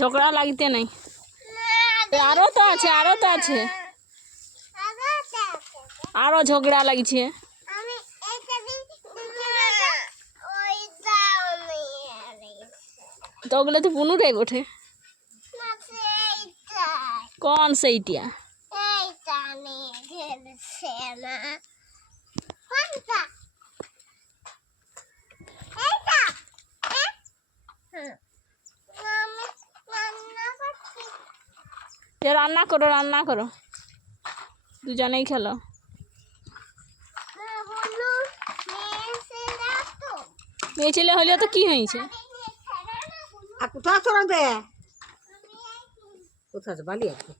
ঝগড়া লাগতে নাই। আরো তো আছে, আরো তো আছে, আরো ঝগড়া লাগছে। তো ওগুলো তো পুনুটাই বটে। কোন সেইটা? রান্না করো, রান্না করো, দুজনেই খেলো। মেয়ে ছেলে হলেও তো কি হয়েছে? কোথায় চড়াবে? কোথায় বালি আছে?